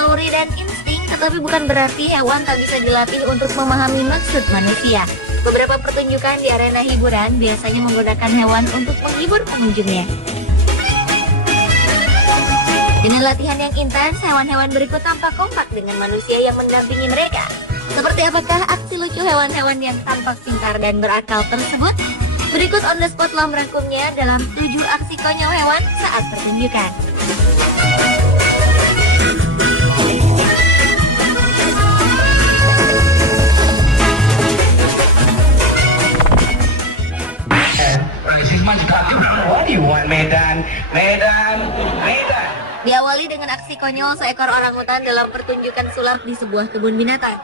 naluri dan insting, tetapi bukan berarti hewan tak bisa dilatih untuk memahami maksud manusia. Beberapa pertunjukan di arena hiburan biasanya menggunakan hewan untuk menghibur pengunjungnya. Dengan latihan yang intens, hewan-hewan berikut tampak kompak dengan manusia yang mendampingi mereka. Seperti apakah aksi lucu hewan-hewan yang tampak pintar dan berakal tersebut? Berikut on the spot telah merangkumnya dalam 7 aksi konyol hewan saat pertunjukan. Diawali dengan aksi konyol seekor orangutan dalam pertunjukan sulap di sebuah kebun binatang.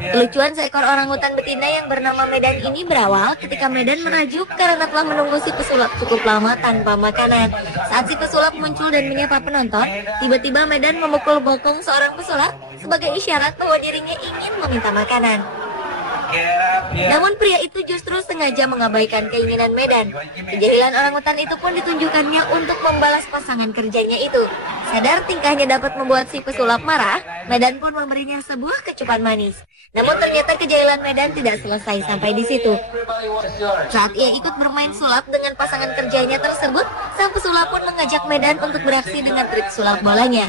Kelucuan seekor orangutan betina yang bernama Medan ini berawal ketika Medan merajuk karena telah menunggu si pesulap cukup lama tanpa makanan. Saat si pesulap muncul dan menyapa penonton, tiba-tiba Medan memukul bokong seorang pesulap sebagai isyarat bahwa dirinya ingin meminta makanan. Namun pria itu justru sengaja mengabaikan keinginan Medan. Kejahilan orangutan itu pun ditunjukkannya untuk membalas pasangan kerjanya itu. Sadar tingkahnya dapat membuat si pesulap marah, Medan pun memberinya sebuah kecupan manis. Namun ternyata kejahilan Medan tidak selesai sampai di situ. Saat ia ikut bermain sulap dengan pasangan kerjanya tersebut, sang pesulap pun mengajak Medan untuk beraksi dengan trik sulap bolanya.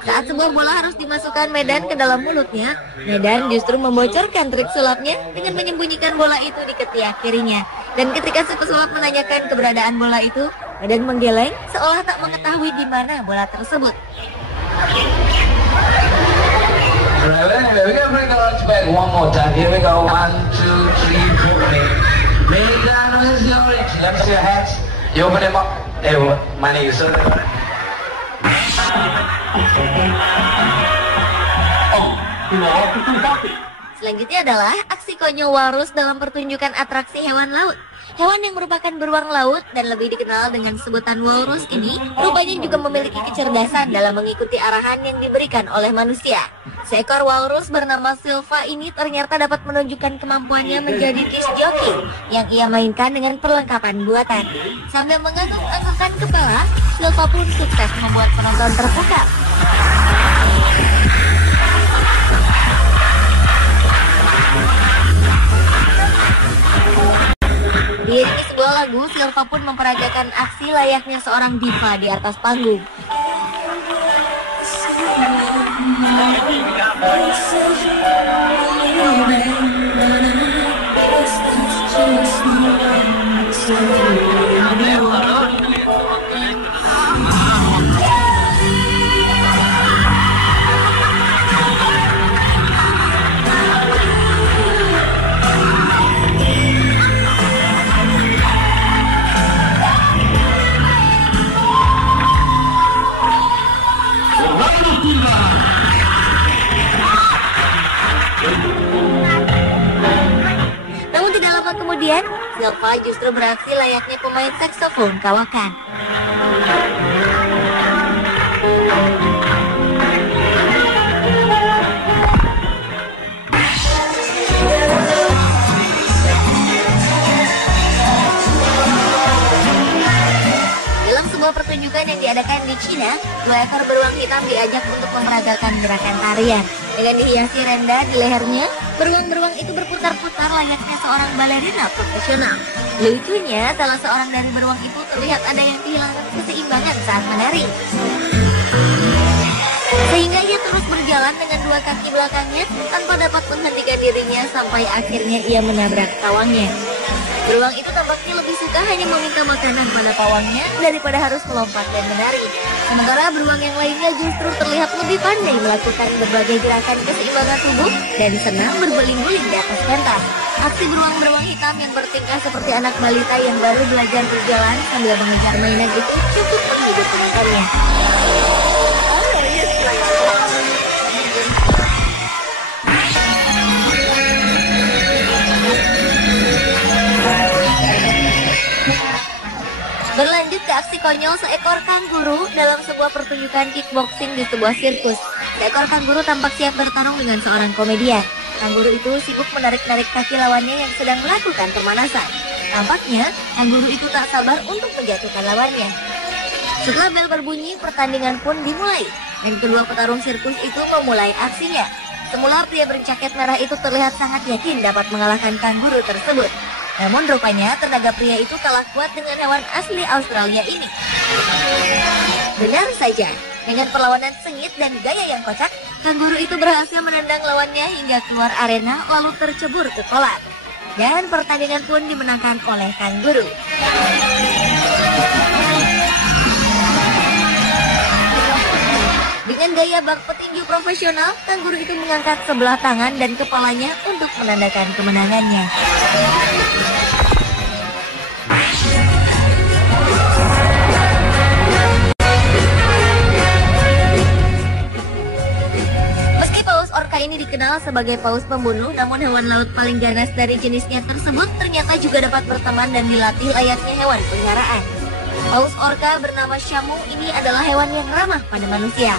Saat sebuah bola harus dimasukkan Medan ke dalam mulutnya, Medan justru membocorkan trik sulapnya dengan menyembunyikan bola itu di ketiak kirinya. Dan ketika si pesulap menanyakan keberadaan bola itu, Medan menggeleng seolah tak mengetahui di mana bola tersebut. Selanjutnya adalah aksi konyol walrus dalam pertunjukan atraksi hewan laut. Hewan yang merupakan beruang laut dan lebih dikenal dengan sebutan walrus ini rupanya juga memiliki kecerdasan dalam mengikuti arahan yang diberikan oleh manusia. Seekor walrus bernama Silva ini ternyata dapat menunjukkan kemampuannya menjadi disc jockey yang ia mainkan dengan perlengkapan buatan. Sambil mengangguk-anggukkan kepala, Silva pun sukses membuat penonton terpukau. Diiringi sebuah lagu, Silva pun memperagakan aksi layaknya seorang diva di atas panggung. Namun tidak lama kemudian, Silva justru beraksi layaknya pemain saksofon kawakan. Dalam sebuah pertunjukan yang diadakan di Cina, 2 ekor beruang hitam diajak untuk memperagakan gerakan tarian. Dengan dihiasi renda di lehernya, beruang-beruang itu berputar-putar layaknya seorang balerina profesional. Lucunya, salah seorang dari beruang itu terlihat ada yang kehilangan keseimbangan saat menari. Sehingga ia terus berjalan dengan 2 kaki belakangnya tanpa dapat menghentikan dirinya sampai akhirnya ia menabrak pawangnya. Beruang itu tampaknya lebih suka hanya meminta makanan pada pawangnya daripada harus melompat dan menari. Sementara beruang yang lainnya justru terlihat lebih pandai melakukan berbagai gerakan keseimbangan tubuh dan senang berguling-guling di atas pentas. Aksi beruang-beruang hitam yang bertingkah seperti anak balita yang baru belajar berjalan sambil mengejar mainan itu cukup menghibur penontonnya. Berlanjut ke aksi konyol seekor kanguru dalam sebuah pertunjukan kickboxing di sebuah sirkus. Seekor kanguru tampak siap bertarung dengan seorang komedian. Kanguru itu sibuk menarik-narik kaki lawannya yang sedang melakukan pemanasan. Tampaknya, kanguru itu tak sabar untuk menjatuhkan lawannya. Setelah bel berbunyi, pertandingan pun dimulai, dan kedua petarung sirkus itu memulai aksinya. Semula pria berjaket merah itu terlihat sangat yakin dapat mengalahkan kanguru tersebut. Namun rupanya tenaga pria itu kalah kuat dengan hewan asli Australia ini. Benar saja, dengan perlawanan sengit dan gaya yang kocak, kanguru itu berhasil menendang lawannya hingga keluar arena lalu tercebur ke kolam. Dan pertandingan pun dimenangkan oleh kanguru. Dengan gaya bak petinju profesional, kanguru itu mengangkat sebelah tangan dan kepalanya untuk menandakan kemenangannya. Meski paus orca ini dikenal sebagai paus pembunuh, namun hewan laut paling ganas dari jenisnya tersebut ternyata juga dapat berteman dan dilatih layaknya hewan peliharaan. Paus orca bernama Shamu ini adalah hewan yang ramah pada manusia.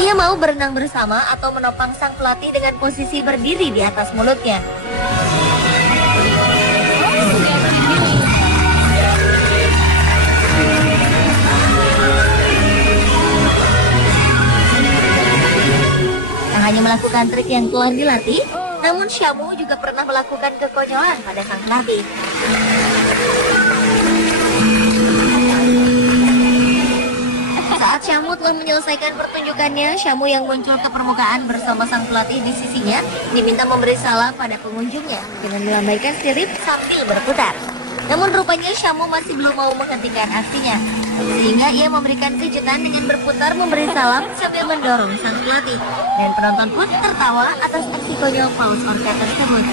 Ia mau berenang bersama atau menopang sang pelatih dengan posisi berdiri di atas mulutnya. Tak hanya melakukan trik yang telah dilatih, namun Shamu juga pernah melakukan kekonyolan pada sang pelatih. Saat Shamu telah menyelesaikan pertunjukannya, Shamu yang muncul ke permukaan bersama sang pelatih di sisinya diminta memberi salam pada pengunjungnya dengan melambaikan sirip sambil berputar. Namun rupanya Shamu masih belum mau menghentikan aksinya, sehingga ia memberikan kejutan dengan berputar memberi salam sambil mendorong sang pelatih. Dan penonton pun tertawa atas aksi konyol paus orca tersebut.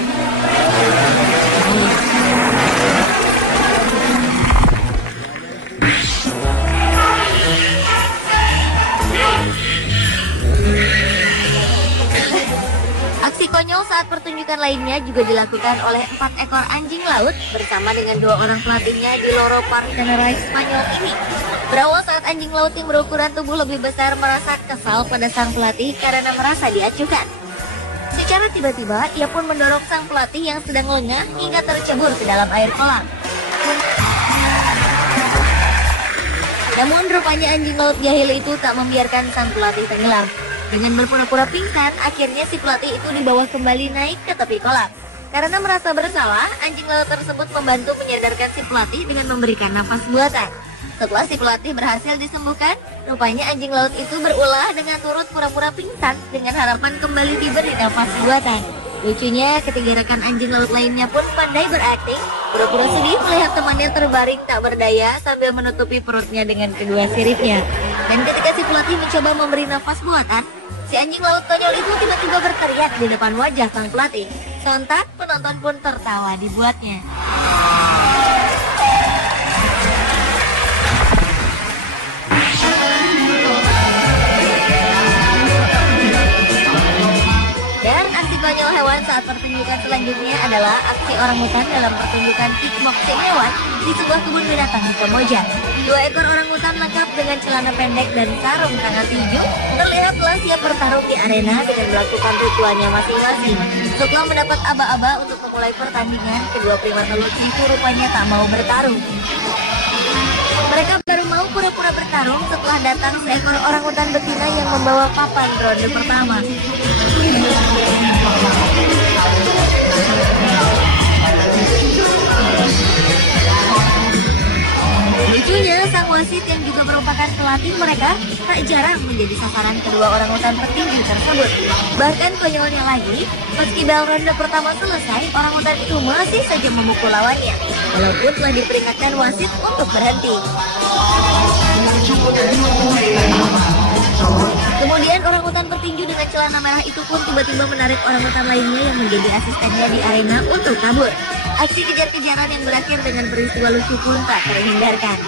Aksi konyol saat pertunjukan lainnya juga dilakukan oleh 4 ekor anjing laut bersama dengan 2 orang pelatihnya di Loro Park Tenerife, Spanyol ini. Berawal saat anjing laut yang berukuran tubuh lebih besar merasa kesal pada sang pelatih karena merasa diacuhkan. Secara tiba-tiba, ia pun mendorong sang pelatih yang sedang lengah hingga tercebur ke dalam air kolam. Namun rupanya anjing laut jahil itu tak membiarkan sang pelatih tenggelam. Dengan berpura-pura pingsan, akhirnya si pelatih itu dibawa kembali naik ke tepi kolam. Karena merasa bersalah, anjing laut tersebut membantu menyadarkan si pelatih dengan memberikan nafas buatan. Setelah si pelatih berhasil disembuhkan, rupanya anjing laut itu berulah dengan turut pura-pura pingsan dengan harapan kembali diberi nafas buatan. Lucunya, ketiga rekan anjing laut lainnya pun pandai berakting, pura-pura sedih melihat temannya terbaring tak berdaya sambil menutupi perutnya dengan kedua siripnya. Dan ketika si pelatih mencoba memberi nafas buatan, si anjing laut konyol itu tiba-tiba berteriak di depan wajah sang pelatih. Sontak, penonton pun tertawa dibuatnya. Dan aksi konyol hewan saat pertunjukan selanjutnya adalah aksi orangutan dalam pertunjukan kickboxing hewan di sebuah kebun binatang di Kamboja. 2 ekor orangutan lengkap dengan celana pendek dan sarung tangan tinju terlihat telah siap bertarung di arena dengan melakukan ritualnya masing-masing. Setelah mendapat aba-aba untuk memulai pertandingan, kedua primata lucu itu rupanya tak mau bertarung. Mereka baru mau pura-pura bertarung setelah datang seekor orangutan betina yang membawa papan ronde pertama. Lucunya, sang wasit yang juga merupakan pelatih mereka tak jarang menjadi sasaran kedua orangutan petinju tersebut. Bahkan konyolnya lagi, meski bel ronde pertama selesai, orangutan itu masih saja memukul lawannya, walaupun telah diperingatkan wasit untuk berhenti. Kemudian orangutan petinju dengan celana merah itu pun tiba-tiba menarik orangutan lainnya yang menjadi asistennya di arena untuk kabur. Aksi kejar-kejaran yang berakhir dengan peristiwa lucu pun tak terhindarkan.